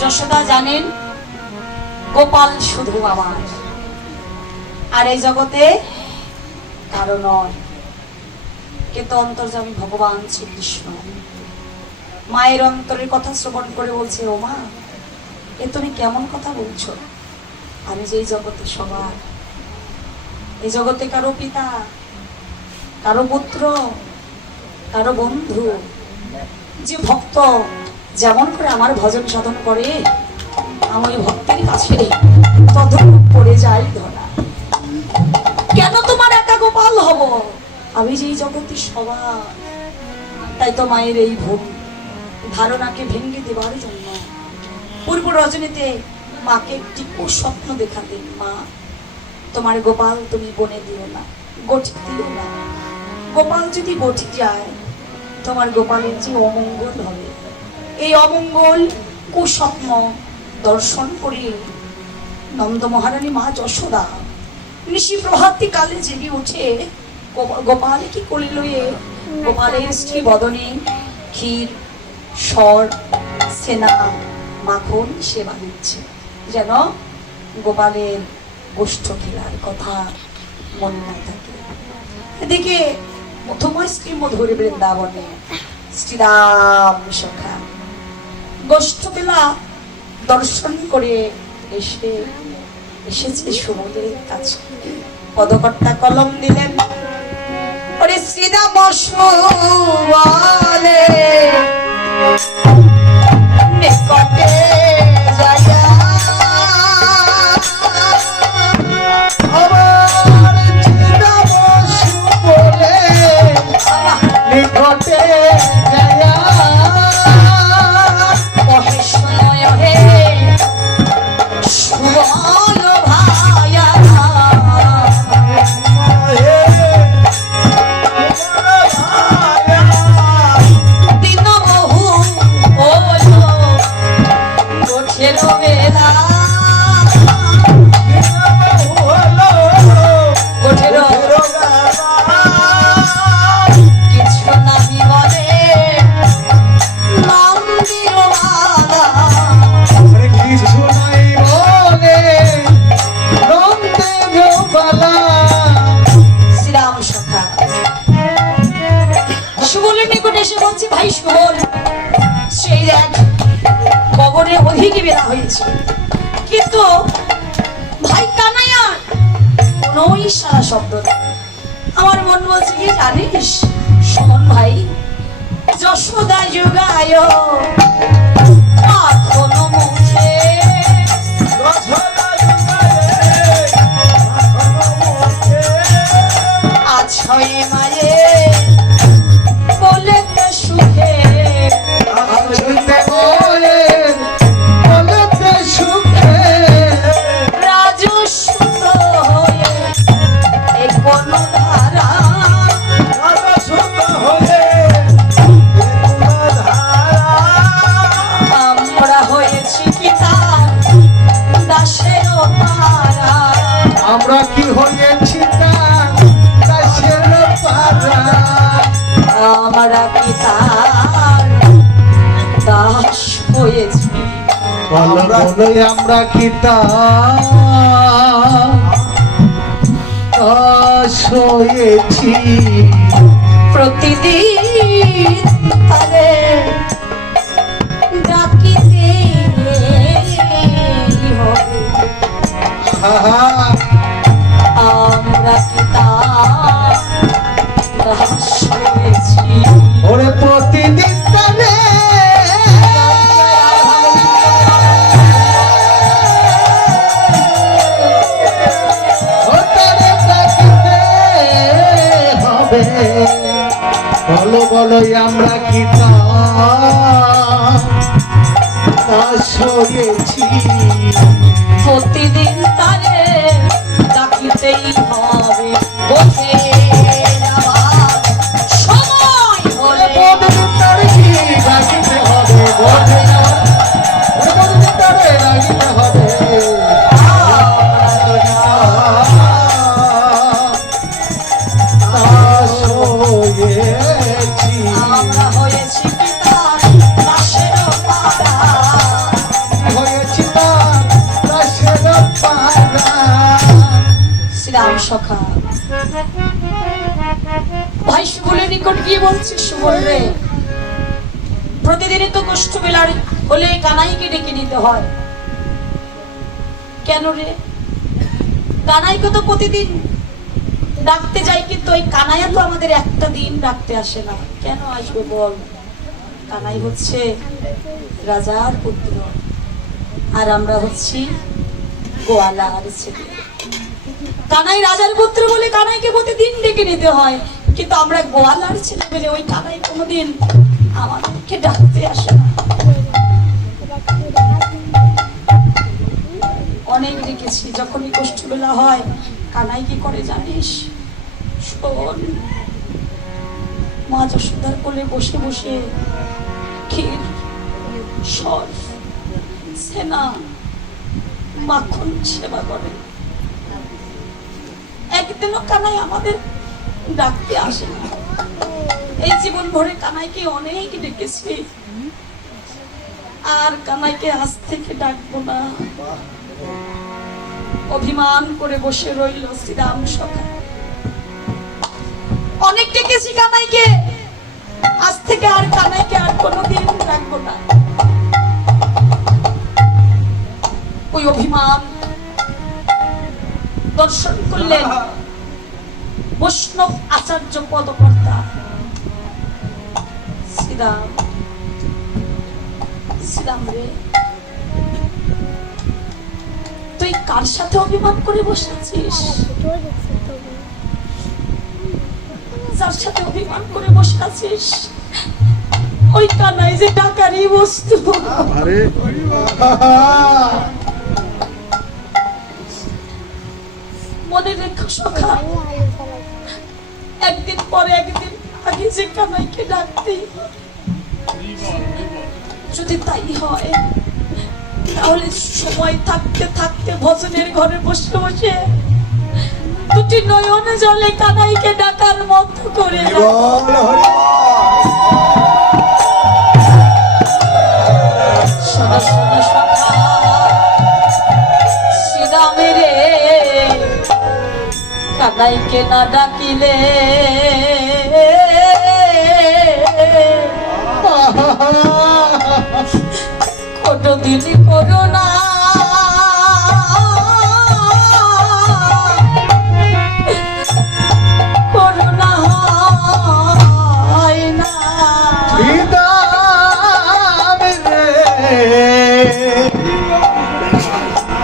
যশোদা জানেন গোপাল শুধু আমার, আর এই জগতে কারো নয়, কিন্তু অন্তর্যামী ভগবান শ্রীকৃষ্ণ মায়ের অন্তরের কথা শ্রবণ করে বলছে, ও মা, এ তুমি কেমন কথা বলছো? আমি যে এই জগতে সবার, এই জগতে কারো পিতা, কারো পুত্র, কারো বন্ধু, যে ভক্ত যেমন করে আমার ভজন সাধন করে, আমি ভক্তের কাছে তদ্রূপ পড়ে যাই ধরা। কেন তোমার একা গোপাল হব? আমি যে এই জগতে সবার। তাই তো মায়ের এই ভুল ধারণাকে ভেঙে দেবার জন্য পূর্ব রজনীতে মাকে একটি কুস্বপ্ন দেখাতেন। মা, তোমার গোপাল তুমি বনে দিও না, গঠি দিও না। গোপাল যদি গঠি যায়, তোমার গোপালের যে অমঙ্গল হবে, এই অমঙ্গল কুস্বপ্ন দর্শন করে নন্দ মহারানী মা যশোদা নিশি প্রভাতী কালে জেগে উঠে গোপাল কি কোলে লয়ে গোপালের স্ত্রী বদনে ক্ষীর, সর, সেনা, মাখন সেবা দিচ্ছে, যেন গোপালের গোষ্ঠ খেলার কথা মনে না থাকে। এদিকে মধুময় শ্রী মধুর বৃন্দাবনে শ্রীরাম সখা গোষ্ঠ মেলা দর্শন করে এসেছে সমুদ্রের কাছে। পদকর্তা কলম দিলেন, ওরে শ্রীরাম বলে নিকটে যায়া নিকটে কিন্তু কোনো ইশারা শব্দ নেই। আমার মন বলছে কি জানিস শোন ভাই, যশোদা যুগায় এখনো মুখে আছয় মায়ে বলে সুখে আমরা কি হয়েছি আমরা কি তার দাস হয়েছি, আমরা কি দাস হয়েছি। প্রতিদিন তারে ডাকিতে হবে, আমরা কি তার দাস হয়েছি। ওরে প্রতিদিন তারে বলো বলো আমরা কি দাস হয়েছি। প্রতিদিন তারে ডাকিতেই হবে, বোঝে সময় হলে তারে কি ডাকিতে হবে, বোঝে তারে ডাকিতে হবে। আমরা হয়েছি কি তার দাসের পাড়া, শ্রীরাম সখা ভাই সুবলের নিকট গিয়ে বলছে, সুবল রে প্রতিদিনই তো কষ্ট বেলার হলে কানাইকে ডেকে নিতে হয়, কেন রে? কানাইকে তো প্রতিদিন ডাকতে যাই, কিন্তু ওই কানাইয়া তো আমাদের একটা দিন ডাকতে আসে না, কেন আসবে বল? কানাই হচ্ছে রাজার পুত্র আর আমরা হচ্ছি গোয়ালার ছেলে। কানাই রাজার পুত্র বলে কানাইকে প্রতিদিন ডেকে নিতে হয়, কিন্তু আমরা গোয়ালার ছেলে বলে ওই কানাই কোনোদিন আমাদেরকে ডাকতে আসে না। অনেক দেখেছি যখনই কষ্ট বেলা হয় কানাই কি করে জানিস? শোন, মা যশোদার কোলে বসে বসে ক্ষীর, সর, সেনা, মাখন সেবা করে। একদিনও কানাই আমাদের ডাকতে আসে না। এই জীবন ভরে কানাইকে অনেক ডেকেছি, আর কানাইকে আজ থেকে ডাকবো না। অভিমান করে বসে রইল শ্রীরাম সখা। অনেক ডেকেছি কানাইকে, আজ থেকে আর কানাইকে আর কোনোদিন ডাকবো না। ওই অভিমান দর্শন করলেন বৈষ্ণব আচার্য পদকর্তা শ্রীরাম। শ্রীরাম রে, তুই কার সাথে অভিমান করে বসেছিস? যার সাথে অভিমান করে বসে আছিস ওই কানাই যে টাকারই বস্তু। মনে রেখো সখা, একদিন পরে একদিন আগে যে কানাইকে ডাকতে, যদি তাই হয় তাহলে সময় থাকতে থাকতে ভজনের ঘরে বসে বসে দুটি নয়ন জলে কানাইকে ডাকার মতো করে শ্রীরামের কানাইকে না ডাকিলে কোনদিন করো না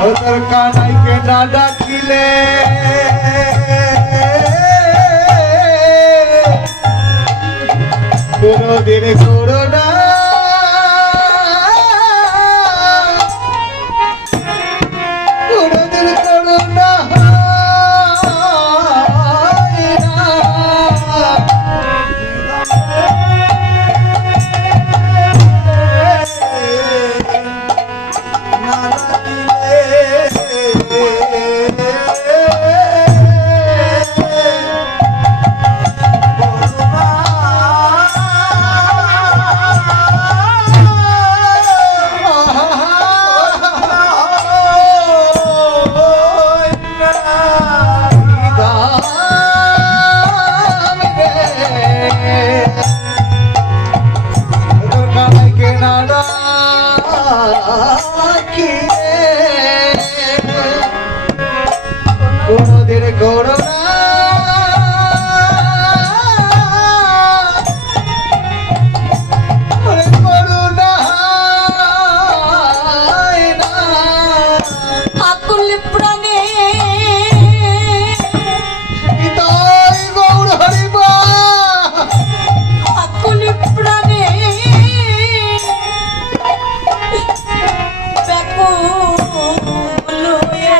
তোর কানাইকে না ডাকিলে কোনদিন করো না কোনদিন করো না কোনদিন করো না করো না আকুল প্রাণে তাই গৌর হরিবা আকুল প্রাণে ব্যাকুল হয়ে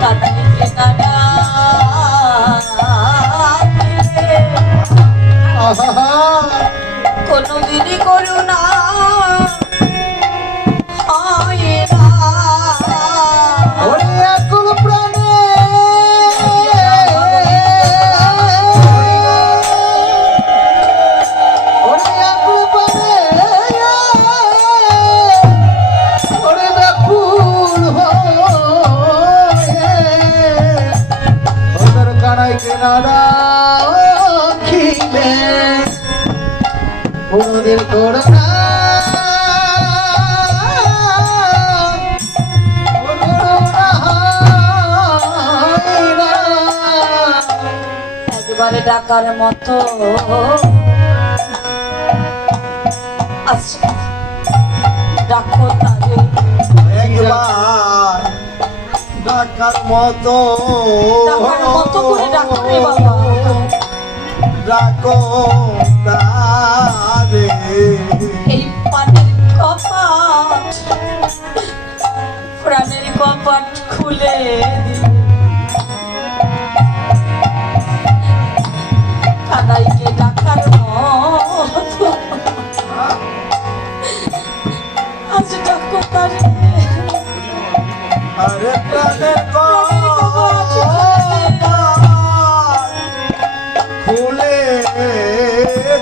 কাঁদাইকে না ডাকিলে কোনদিনই করুণা হয় না। ওরে আকুল প্রাণে ওরে আকুল প্রাণে ওরে ব্যাকুল হয়ে ওদের কানাইকে না ডাকিলে কোনদিন করো না একবারে ডাকার মতো আচ্ছা ডাকো তারে একবার ডাকার মতো ডাকার মতো করে ডাকো রে বাবা। ডাকো তারে এই পানের কপাট প্রাণের কপাট খুলে দিলে কাদাইকে ডাকার মতো আজ ডাকো তারে আরে প্রাণের খুলে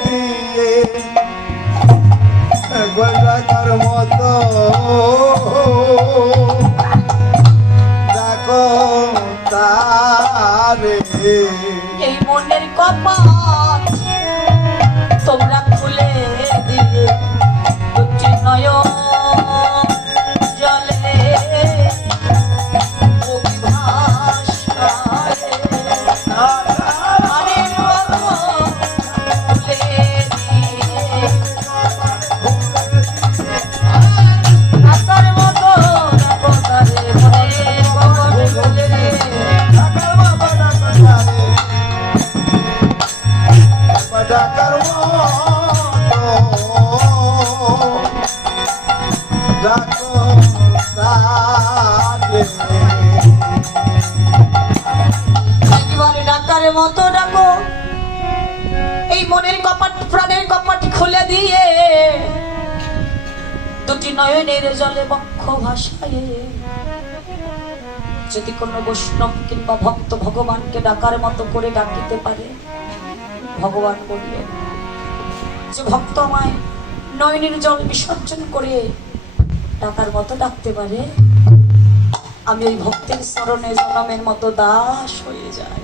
দিয়ে একবার ডাকার মতো ডাকো তারে এই মনের কপাট তোমরা খুলে দিলে দুটি নয়ন জলে অভিভাষায় আরে বাবা খুলে দিয়ে আকার মতো রাখো তারে মনের কপাট খুলে দিয়ে ডাকার বাবা ডাকো তারে ডাকার মতো ডাকো তারে একেবারে ডাকারের মতো ডাকো এই মনের কপাট প্রাণের কপাট খুলে দিয়ে দুটি নয়নের জলে বক্ষ ভাসায় যদি কোনো বৈষ্ণব কিংবা ভক্ত ভগবানকে ডাকার মতো করে ডাকিতে পারে ভগবান বললেন যে ভক্ত আমায় নয়নের জল বিসর্জন করে ডাকার মতো ডাকতে পারে আমি ওই ভক্তের চরণে জনমের মতো দাস হয়ে যাই।